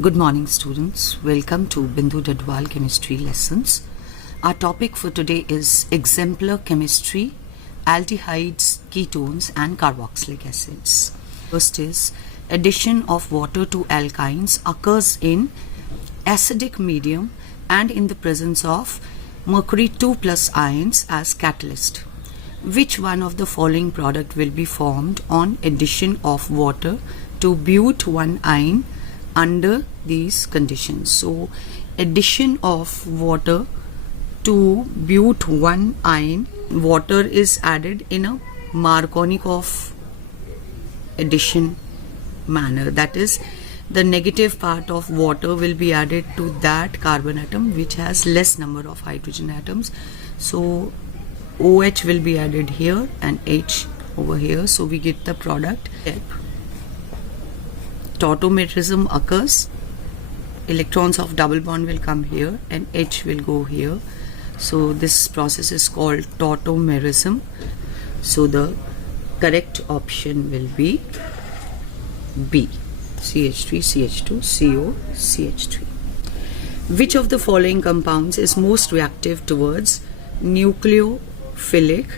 Good morning, students. Welcome to Bindu Dadwal Chemistry Lessons. Our topic for today is exemplar chemistry, aldehydes, ketones, and carboxylic acids. First is addition of water to alkynes occurs in acidic medium and in the presence of mercury 2 plus ions as catalyst. Which one of the following product will be formed on addition of water to but 1 ion under these conditions? So addition of water to but 1 ion, water is added in a Markovnikov addition manner. That is, the negative part of water will be added to that carbon atom which has less number of hydrogen atoms. So OH will be added here and H over here. So we get the product. Tautomerism occurs. Electrons of double bond will come here and H will go here. So this process is called tautomerism. So the correct option will be B. CH3, CH2, CO, CH3. Which of the following compounds is most reactive towards nucleophilic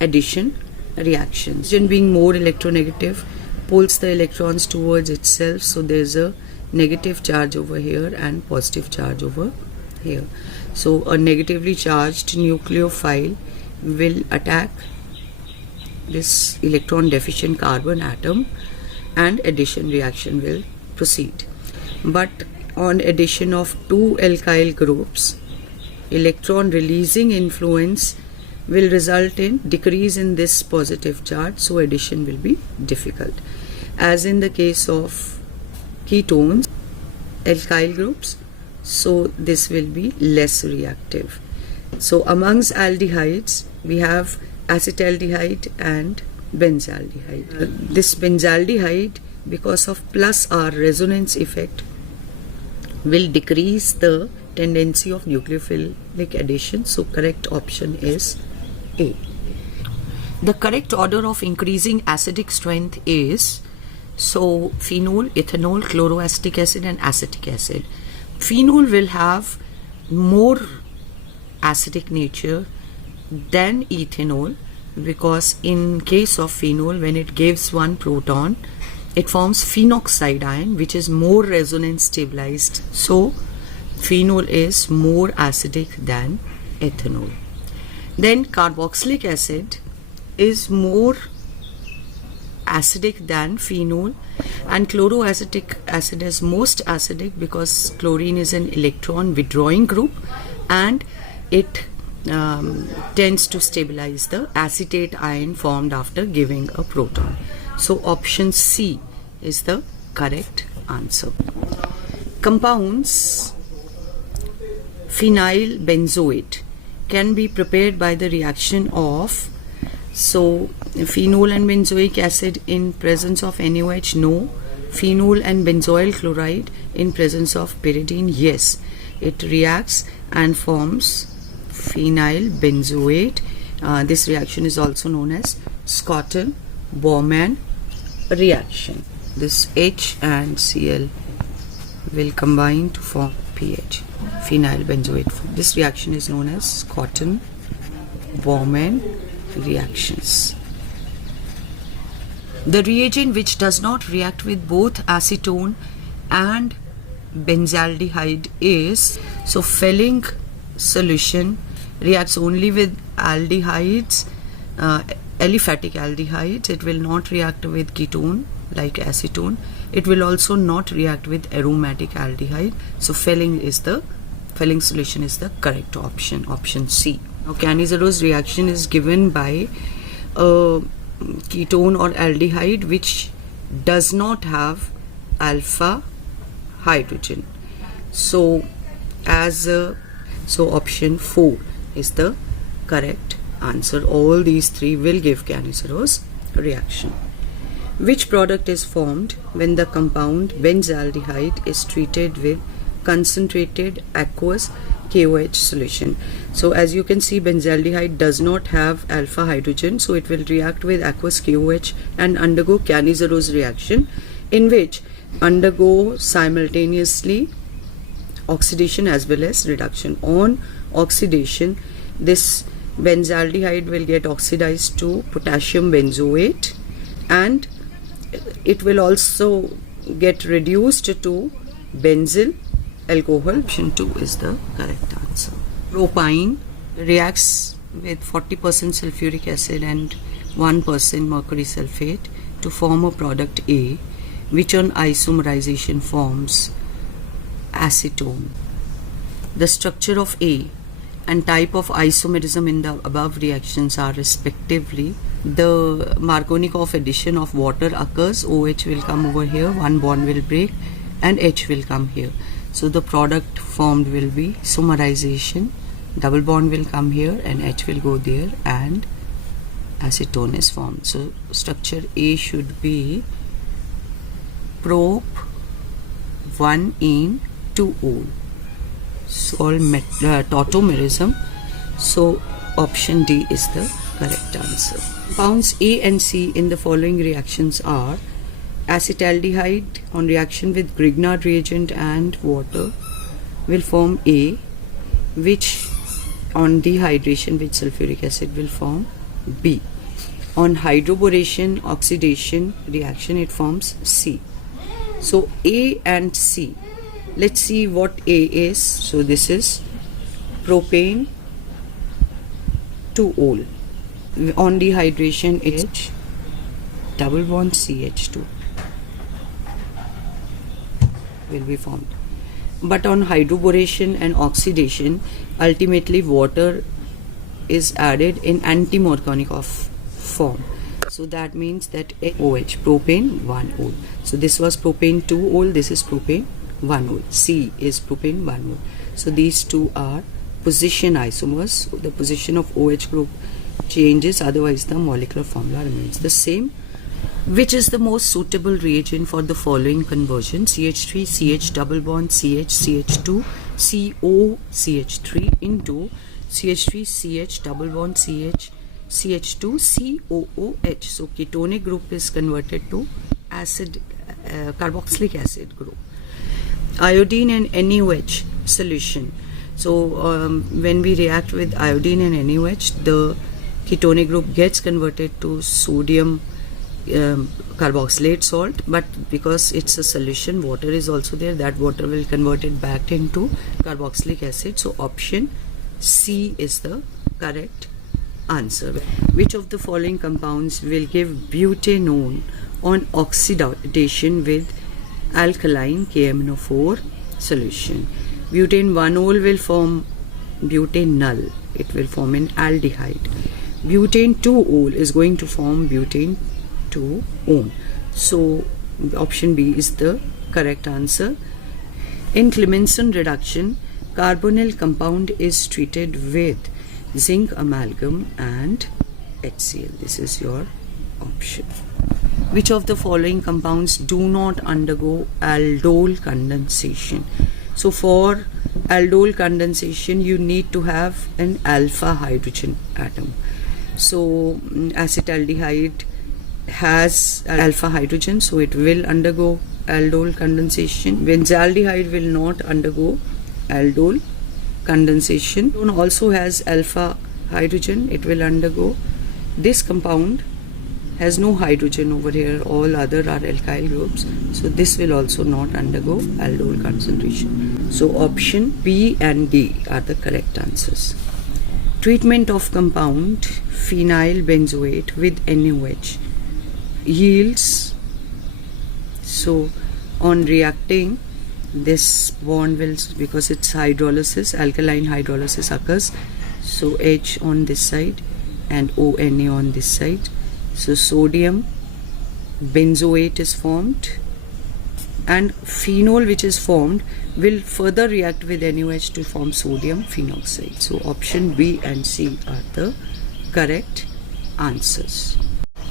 addition reactions? Oxygen being more electronegative pulls the electrons towards itself, so there's a negative charge over here and positive charge over here. So a negatively charged nucleophile will attack this electron deficient carbon atom and addition reaction will proceed. But on addition of two alkyl groups, electron releasing influence will result in decrease in this positive charge, so addition will be difficult. As in the case of ketones, alkyl groups, so this will be less reactive. So amongst aldehydes, we have acetaldehyde and benzaldehyde. This benzaldehyde, because of plus R resonance effect, will decrease the tendency of nucleophilic addition. So correct option is A. The correct order of increasing acidic strength is phenol, ethanol, chloroacetic acid and acetic acid. Phenol will have more acidic nature than ethanol, because in case of phenol, when it gives one proton, it forms phenoxide ion which is more resonance stabilized. So phenol is more acidic than ethanol. Then carboxylic acid is more acidic than phenol, and chloroacetic acid is most acidic because chlorine is an electron withdrawing group and it tends to stabilize the acetate ion formed after giving a proton. So option C is the correct answer. Compounds phenyl benzoate can be prepared by the reaction of phenol and benzoic acid in presence of NaOH, no. Phenol and benzoyl chloride in presence of pyridine, yes. It reacts and forms phenyl benzoate. This reaction is also known as Schotten-Baumann reaction. This H and Cl will combine to form PH, phenyl benzoate. This reaction is known as Schotten-Baumann reactions. The reagent which does not react with both acetone and benzaldehyde is Fehling solution reacts only with aldehydes, aliphatic aldehydes. It will not react with ketone like acetone. It will also not react with aromatic aldehyde. So Fehling solution is the correct option, option C. Now Cannizzaro reaction is given by a ketone or aldehyde which does not have alpha hydrogen. So option 4 is the correct answer. All these three will give Cannizzaro reaction. Which product is formed when the compound benzaldehyde is treated with concentrated aqueous KOH solution? So as you can see, benzaldehyde does not have alpha hydrogen, so it will react with aqueous KOH and undergo Cannizzaro reaction, in which undergo simultaneously oxidation as well as reduction. On oxidation, this benzaldehyde will get oxidized to potassium benzoate, and it will also get reduced to benzyl alcohol. Option 2 is the correct answer. Propyne reacts with 40% sulfuric acid and 1% mercury sulfate to form a product A, which on isomerization forms acetone. The structure of A and type of isomerism in the above reactions are respectively: the Markovnikov addition of water occurs, OH will come over here, one bond will break, and H will come here. So the product formed will be isomerization, double bond will come here and H will go there, and acetone is formed. So structure A should be prop 1ene 2-ol. So called tautomerism. So option D is the correct answer. Compounds A and C in the following reactions are: acetaldehyde on reaction with Grignard reagent and water will form A, which on dehydration with sulfuric acid will form B. On hydroboration oxidation reaction it forms C. So A and C. Let's see what A is. So this is propane 2-ol. On dehydration H, double bond CH2 will be formed. But on hydroboration and oxidation, ultimately water is added in anti-Markovnikov form. So that means that OH, propane 1-ol. So this was propane 2-ol, this is propane 1-ol. C is propane 1-ol. So these two are position isomers. So the position of OH group changes, otherwise the molecular formula remains the same. Which is the most suitable reagent for the following conversion? CH3 CH double bond CH CH2 CO CH3 into CH3 CH double bond CH CH2 COOH. So ketonic group is converted to acid carboxylic acid group. Iodine and NaOH solution. So when we react with iodine and NaOH, the ketonic group gets converted to sodium carboxylate salt, but because it's a solution, water is also there, that water will convert it back into carboxylic acid. So option C is the correct answer. Which of the following compounds will give butanone on oxidation with alkaline KMNO4 solution? Butane 1-ol will form butanol, it will form an aldehyde. Butane 2-ol is going to form butane 2-one. So option B is the correct answer. In Clemmensen reduction, carbonyl compound is treated with zinc amalgam and HCl. This is your option. Which of the following compounds do not undergo aldol condensation? So for aldol condensation, you need to have an alpha hydrogen atom. So acetaldehyde has alpha hydrogen, so it will undergo aldol condensation. Benzaldehyde will not undergo aldol condensation. It also has alpha hydrogen, it will undergo. This compound has no hydrogen over here, all other are alkyl groups, so this will also not undergo aldol concentration. So option B and D are the correct answers. Treatment of compound phenyl benzoate with NaOH yields, so on reacting, this bond will, because it's hydrolysis, alkaline hydrolysis occurs, so H on this side and ONA on this side. So sodium benzoate is formed, and phenol which is formed will further react with NaOH to form sodium phenoxide. So option B and C are the correct answers.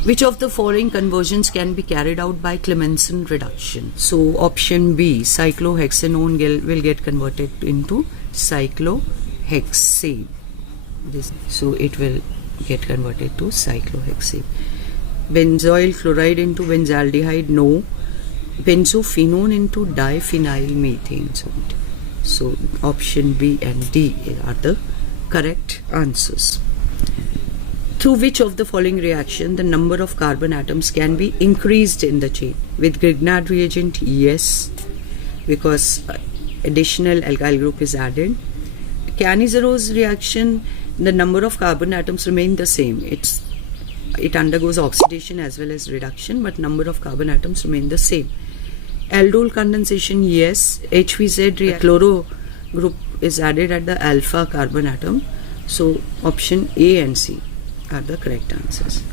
Which of the following conversions can be carried out by Clemmensen reduction? So option B, cyclohexanone will get converted into cyclohexane. So it will get converted to cyclohexane. Benzoyl chloride into benzaldehyde, no. benzophenone into diphenyl methane. So option B and D are the correct answers. Through which of the following reaction the number of carbon atoms can be increased in the chain? With Grignard reagent, yes, because additional alkyl group is added. Cannizzarose reaction, the number of carbon atoms remain the same. It undergoes oxidation as well as reduction, but number of carbon atoms remain the same. Aldol condensation, yes. HVZ chloro group is added at the alpha carbon atom. So option A and C are the correct answers.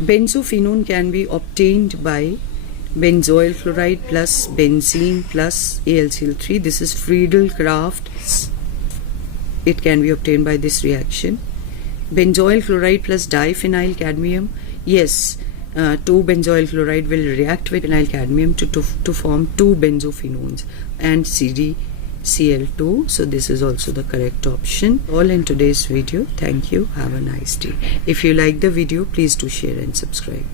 Benzophenone can be obtained by benzoyl chloride plus benzene plus AlCl3. This is Friedel-Crafts. It can be obtained by this reaction. Benzoyl chloride plus diphenyl cadmium. Yes, 2 benzoyl chloride will react with phenyl cadmium to form 2 benzophenones and CdCl2. So this is also the correct option. All in today's video. Thank you. Have a nice day. If you like the video, please do share and subscribe.